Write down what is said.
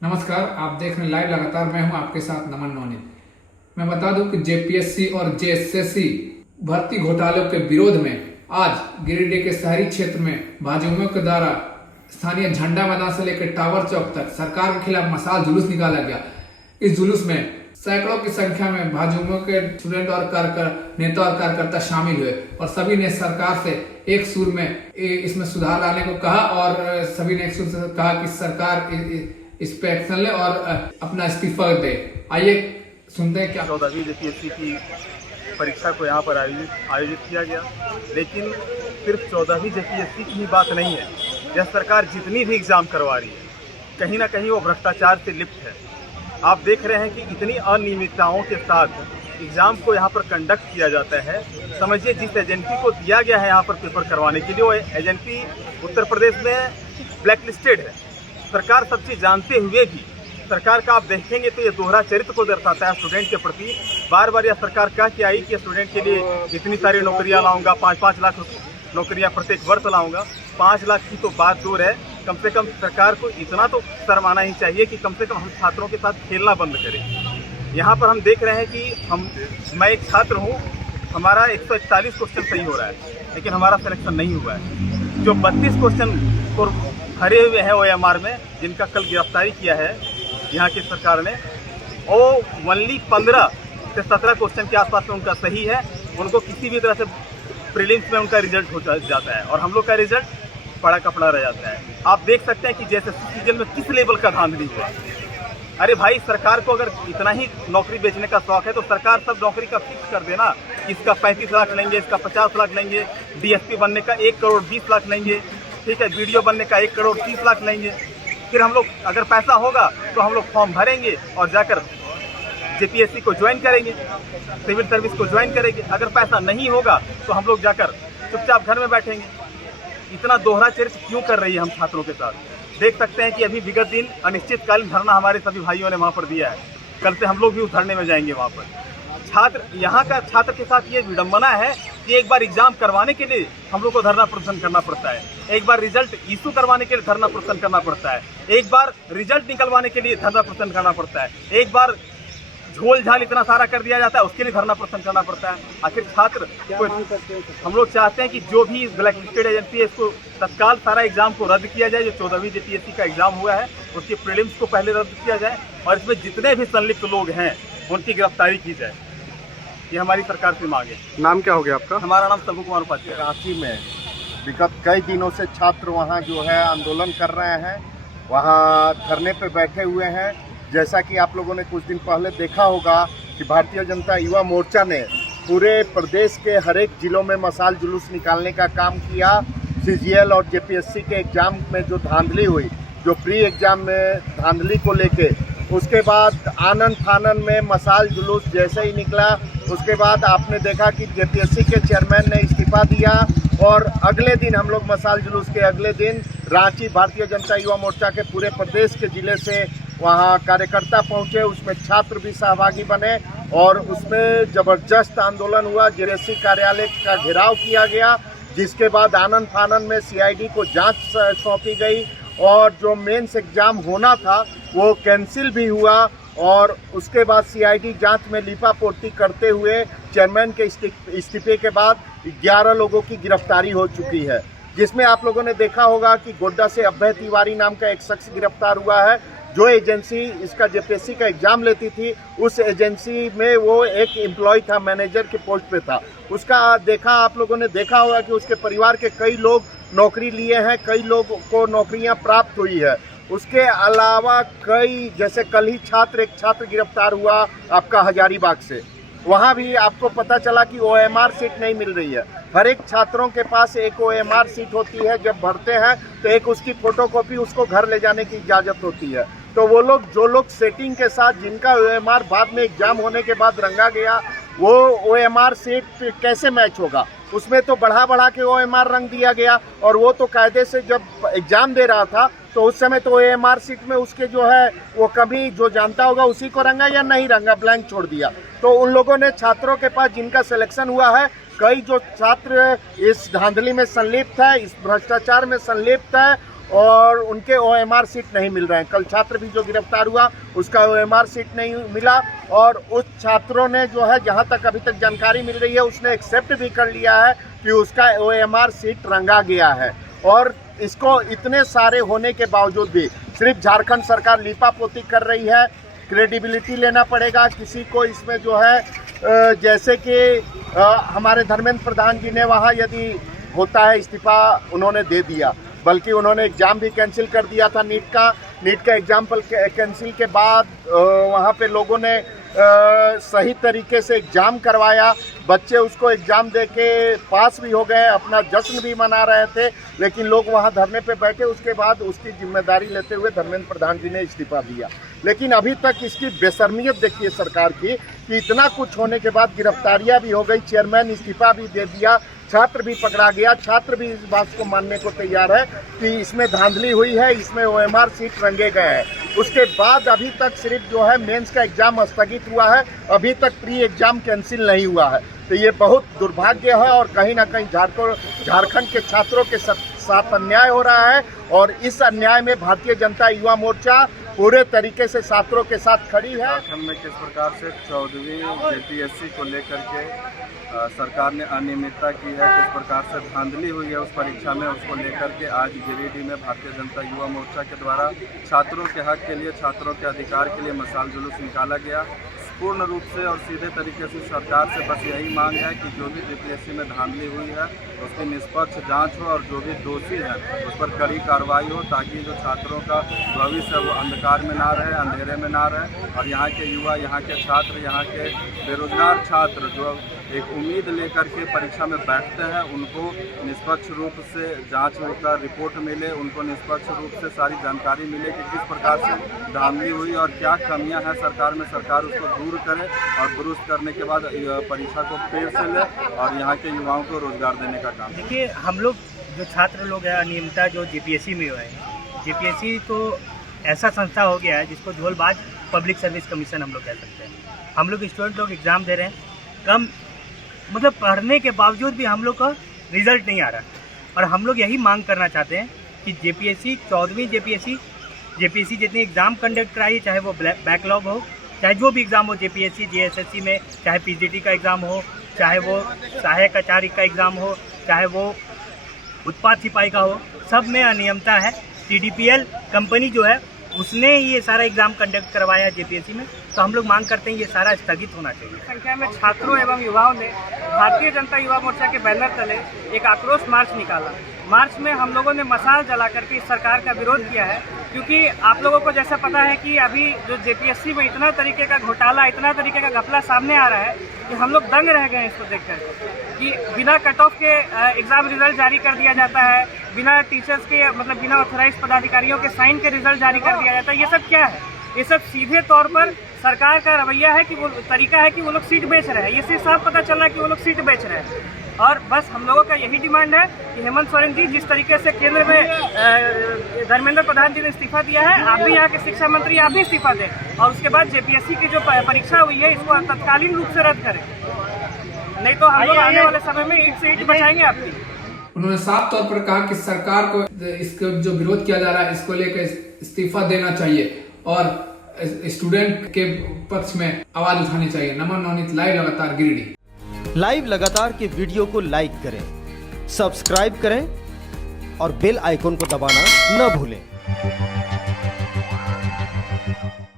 नमस्कार, आप देख रहे हैं लाइव लगातार। मैं हूं आपके साथ नमन नोनी। मैं बता दूं कि जेपीएससी और जेएसएससी भर्ती घोटालों के विरोध में आज गिरिडीह के शहरी क्षेत्र में भाजयुमों के द्वारा स्थानीय झंडा मैदान से लेकर टावर चौक तक सरकार के खिलाफ मशाल जुलूस निकाला गया। इस जुलूस में सैकड़ों की संख्या में भाजयुमों के स्टूडेंट और नेता और कार्यकर्ता शामिल हुए और सभी ने सरकार से एक सुर में इसमें सुधार लाने को कहा और सभी ने एक सुर से कहा कि सरकार इस पे एक्शन ले और अपना इस्तीफा दे। आइए सुनते हैं क्या 14वीं जेपीएससी की परीक्षा को यहाँ पर आयोजित किया गया। लेकिन सिर्फ 14वीं जेपीएससी की ही बात नहीं है। यह सरकार जितनी भी एग्ज़ाम करवा रही है कहीं ना कहीं वो भ्रष्टाचार से लिप्त है। आप देख रहे हैं कि इतनी अनियमितताओं के साथ एग्ज़ाम को यहाँ पर कंडक्ट किया जाता है। समझिए जिस एजेंसी को दिया गया है यहाँ पर पेपर करवाने के लिए, वो एजेंसी उत्तर प्रदेश में ब्लैक लिस्टेड है। सरकार सब चीज़ जानते हुए भी सरकार का आप देखेंगे तो ये दोहरा चरित्र को दर्शाता है स्टूडेंट के प्रति। बार बार यह सरकार कह के आई कि स्टूडेंट के लिए इतनी सारी नौकरियां लाऊंगा, 5-5 लाख नौकरियां प्रत्येक वर्ष लाऊंगा। 5 लाख की तो बात दूर है, कम से कम सरकार को इतना तो शर्माना ही चाहिए कि कम से कम हम छात्रों के साथ खेलना बंद करें। यहाँ पर हम देख रहे हैं कि मैं एक छात्र हूँ, हमारा 141 क्वेश्चन सही हो रहा है लेकिन हमारा सिलेक्शन नहीं हुआ है। जो 32 क्वेश्चन को भरे हुए हैं OMR में, जिनका कल गिरफ्तारी किया है यहाँ की सरकार ने, वो ओनली 15 से 17 क्वेश्चन के आसपास में उनका सही है। उनको किसी भी तरह से प्रीलिम्स में उनका रिजल्ट हो जाता है और हम लोग का रिजल्ट पड़ा कपड़ा रह जाता है। आप देख सकते हैं कि जैसे सीजन में किस लेवल का धांधली हुआ। अरे भाई, सरकार को अगर इतना ही नौकरी बेचने का शौक है तो सरकार सब नौकरी का फिक्स कर देना। इसका 35 लाख लेंगे, इसका 50 लाख लेंगे, DSP बनने का 1 करोड़ 20 लाख लेंगे, ठीक है, वीडियो बनने का 1 करोड़ 30 लाख लेंगे। फिर हम लोग अगर पैसा होगा तो हम लोग फॉर्म भरेंगे और जाकर जेपीएससी को ज्वाइन करेंगे, सिविल सर्विस को ज्वाइन करेंगे। अगर पैसा नहीं होगा तो हम लोग जाकर चुपचाप घर में बैठेंगे। इतना दोहरा चरित्र क्यों कर रही है हम छात्रों के साथ? देख सकते हैं कि अभी विगत दिन अनिश्चितकालीन धरना हमारे सभी भाइयों ने वहाँ पर दिया है। कल से हम लोग भी उस धरने में जाएंगे वहाँ पर। यहाँ का छात्र के साथ ये विडंबना है कि एक बार एग्जाम करवाने के लिए हम लोग को धरना प्रदर्शन करना पड़ता है, एक बार रिजल्ट इशू करवाने के लिए धरना प्रदर्शन करना पड़ता है, एक बार रिजल्ट निकलवाने के लिए धरना प्रदर्शन करना पड़ता है, एक बार झोल झाल इतना सारा कर दिया जाता है उसके लिए धरना प्रदर्शन करना पड़ता है। आखिर छात्र हम लोग चाहते हैं कि जो भी ब्लैक लिस्टेड एजेंसी है इसको तत्काल सारा एग्जाम को रद्द किया जाए। जो 14वीं जेपीएससी का एग्जाम हुआ है उसके प्रीलिम्स को पहले रद्द किया जाए और इसमें जितने भी संलिप्त लोग हैं उनकी गिरफ्तारी की जाए। ये हमारी सरकार से मांग है। नाम क्या हो गया आपका? हमारा नाम शंभू कुमार उपाध्याय। रांची में विगत कई दिनों से छात्र वहां जो है आंदोलन कर रहे हैं, वहां धरने पे बैठे हुए हैं। जैसा कि आप लोगों ने कुछ दिन पहले देखा होगा कि भारतीय जनता युवा मोर्चा ने पूरे प्रदेश के हर एक जिलों में मशाल जुलूस निकालने का काम किया। CGL और जेपीएससी के एग्ज़ाम में जो धांधली हुई, जो प्री एग्ज़ाम में धांधली को लेके, उसके बाद आनन फानन में मशाल जुलूस जैसे ही निकला, उसके बाद आपने देखा कि जेपीएससी के चेयरमैन ने इस्तीफा दिया और अगले दिन हम लोग मशाल जुलूस के अगले दिन रांची भारतीय जनता युवा मोर्चा के पूरे प्रदेश के ज़िले से वहाँ कार्यकर्ता पहुँचे, उसमें छात्र भी सहभागी बने और उसमें ज़बरदस्त आंदोलन हुआ। जेपीएससी कार्यालय का घेराव किया गया, जिसके बाद आनन फानन में CID को जाँच सौंपी गई और जो मेंस एग्ज़ाम होना था वो कैंसिल भी हुआ और उसके बाद CID जांच में लीपापोती करते हुए चेयरमैन के इस्तीफे के बाद 11 लोगों की गिरफ्तारी हो चुकी है, जिसमें आप लोगों ने देखा होगा कि गोड्डा से अभय तिवारी नाम का एक शख्स गिरफ्तार हुआ है। जो एजेंसी इसका जेपीएससी का एग्ज़ाम लेती थी उस एजेंसी में वो एक एम्प्लॉय था, मैनेजर के पोस्ट पे था। उसका आप लोगों ने देखा होगा कि उसके परिवार के कई लोग नौकरी लिए हैं, कई लोगों को नौकरियां प्राप्त हुई है। उसके अलावा कई, जैसे कल ही एक छात्र गिरफ्तार हुआ आपका हजारीबाग से, वहाँ भी आपको पता चला कि OMR सीट नहीं मिल रही है। हर एक छात्रों के पास एक OMR सीट होती है, जब भरते हैं तो एक उसकी फ़ोटोकॉपी उसको घर ले जाने की इजाज़त होती है। तो वो लोग जो लोग सेटिंग के साथ जिनका OMR बाद में एग्ज़ाम होने के बाद रंगा गया, वो OMR सीट कैसे मैच होगा? उसमें तो बढ़ा के OMR रंग दिया गया और वो तो कायदे से जब एग्ज़ाम दे रहा था तो उस समय तो OMR सीट में उसके जो है वो कभी जो जानता होगा उसी को रंगा या नहीं रंगा, ब्लैंक छोड़ दिया। तो उन लोगों ने छात्रों के पास जिनका सिलेक्शन हुआ है, कई जो छात्र इस धांधली में संलिप्त है, इस भ्रष्टाचार में संलिप्त है और उनके OMR सीट नहीं मिल रहे हैं। कल छात्र भी जो गिरफ्तार हुआ उसका OMR सीट नहीं मिला और उस छात्रों ने जो है, जहां तक अभी तक जानकारी मिल रही है, उसने एक्सेप्ट भी कर लिया है कि उसका OMR सीट रंगा गया है। और इसको इतने सारे होने के बावजूद भी सिर्फ झारखंड सरकार लीपापोती कर रही है। क्रेडिबिलिटी लेना पड़ेगा किसी को इसमें जो है, जैसे कि हमारे धर्मेंद्र प्रधान जी ने वहाँ यदि होता है इस्तीफा उन्होंने दे दिया, बल्कि उन्होंने एग्ज़ाम भी कैंसिल कर दिया था नीट का एग्ज़ाम कैंसिल के बाद वहाँ पे लोगों ने सही तरीके से एग्ज़ाम करवाया, बच्चे उसको एग्ज़ाम दे के पास भी हो गए, अपना जश्न भी मना रहे थे, लेकिन लोग वहाँ धरने पे बैठे। उसके बाद उसकी जिम्मेदारी लेते हुए धर्मेंद्र प्रधान जी ने इस्तीफा दिया। लेकिन अभी तक इसकी बेशर्मियत देखिए सरकार की, कि इतना कुछ होने के बाद गिरफ्तारियाँ भी हो गई, चेयरमैन इस्तीफा भी दे दिया, छात्र भी पकड़ा गया। छात्र भी इस बात को मानने को तैयार है कि इसमें धांधली हुई है, इसमें OMR सीट रंगे गए हैं। उसके बाद अभी तक सिर्फ जो है मेंस का एग्ज़ाम स्थगित हुआ है, अभी तक प्री एग्ज़ाम कैंसिल नहीं हुआ है। तो ये बहुत दुर्भाग्य है और कहीं ना कहीं झारखंड के छात्रों के साथ अन्याय हो रहा है। और इस अन्याय में भारतीय जनता युवा मोर्चा पूरे तरीके से छात्रों के साथ खड़ी है। झारखंड में किस प्रकार से 14वीं JPSC को लेकर के सरकार ने अनियमितता की है, किस प्रकार से धांधली हुई है उस परीक्षा में, उसको लेकर के आज गिरिडीह में भारतीय जनता युवा मोर्चा के द्वारा छात्रों के हक के लिए, छात्रों के अधिकार के लिए मशाल जुलूस निकाला गया। पूर्ण रूप से और सीधे तरीके से सरकार से बस यही मांग है कि जो भी JPSC में धांधली हुई है उसकी निष्पक्ष जांच हो और जो भी दोषी हैं उस पर कड़ी कार्रवाई हो, ताकि जो छात्रों का भविष्य वो अंधकार में ना रहे, अंधेरे में ना रहे। और यहाँ के युवा, यहाँ के छात्र, यहाँ के बेरोजगार छात्र जो एक उम्मीद लेकर के परीक्षा में बैठते हैं, उनको निष्पक्ष रूप से जांच होकर रिपोर्ट मिले, उनको निष्पक्ष रूप से सारी जानकारी मिले कि किस प्रकार से धांधली हुई और क्या कमियां हैं सरकार में, सरकार उसको दूर करे और दुरुस्त करने के बाद परीक्षा को फिर से ले और यहाँ के युवाओं को रोजगार देने का काम। देखिए, हम लोग जो छात्र लोग हैं, अनियमितता जो JPSC में हुआ है, JPSC तो ऐसा संस्था हो गया है जिसको झोलबाज पब्लिक सर्विस कमीशन हम लोग कह सकते हैं। हम लोग स्टूडेंट लोग एग्ज़ाम दे रहे हैं, कम मतलब पढ़ने के बावजूद भी हम लोग का रिजल्ट नहीं आ रहा। और हम लोग यही मांग करना चाहते हैं कि JPSC 14वीं JPSC जितनी एग्ज़ाम कंडक्ट कराई, चाहे वो बैकलॉग हो, चाहे जो भी एग्ज़ाम हो JPSC JSSC में, चाहे PGT का एग्ज़ाम हो, चाहे वो सहायक आचार्य का एग्ज़ाम हो, चाहे वो उत्पाद सिपाही का हो, सब में अनियमितता है। TDPL कंपनी जो है उसने ये सारा एग्ज़ाम कंडक्ट करवाया JPSC में, तो हम लोग मांग करते हैं ये सारा स्थगित होना चाहिए। संख्या में छात्रों एवं युवाओं ने भारतीय जनता युवा मोर्चा के बैनर तले एक आक्रोश मार्च निकाला। मार्च में हम लोगों ने मशाल जला करके इस सरकार का विरोध किया है, क्योंकि आप लोगों को जैसा पता है कि अभी जो JPSC में इतना तरीके का घोटाला, इतना तरीके का घपला सामने आ रहा है कि हम लोग दंग रह गए हैं इसको देखकर, कि बिना कट ऑफ के एग्ज़ाम रिजल्ट जारी कर दिया जाता है, बिना टीचर्स के मतलब बिना ऑथराइज पदाधिकारियों के साइन के रिजल्ट जारी कर दिया जाता है। ये सब क्या है? ये सब सीधे तौर पर सरकार का रवैया है कि वो तरीका है कि वो लोग सीट बेच रहे हैं। ये सिर्फ साफ पता चल रहा है कि वो लोग सीट बेच रहे हैं। और बस हम लोगों का यही डिमांड है कि हेमंत सोरेन जी, जिस तरीके से केंद्र में धर्मेंद्र प्रधान जी ने इस्तीफा दिया है, आप भी यहाँ के शिक्षा मंत्री आप भी इस्तीफा दें और उसके बाद JPSC की जो परीक्षा हुई है इसको तत्कालीन रूप से रद्द करें, नहीं तो हम लोग आने वाले समय में ईंट से ईंट बचाएंगे आपकी। उन्होंने साफ तौर पर कहा कि सरकार को इसका जो विरोध किया जा रहा है इसको लेकर इस्तीफा देना चाहिए और स्टूडेंट के पक्ष में आवाज उठानी चाहिए। नमन नवनीत, लाइव लगातार गिरिडीह। लाइव लगातार के वीडियो को लाइक करें, सब्सक्राइब करें और बेल आइकन को दबाना न भूलें।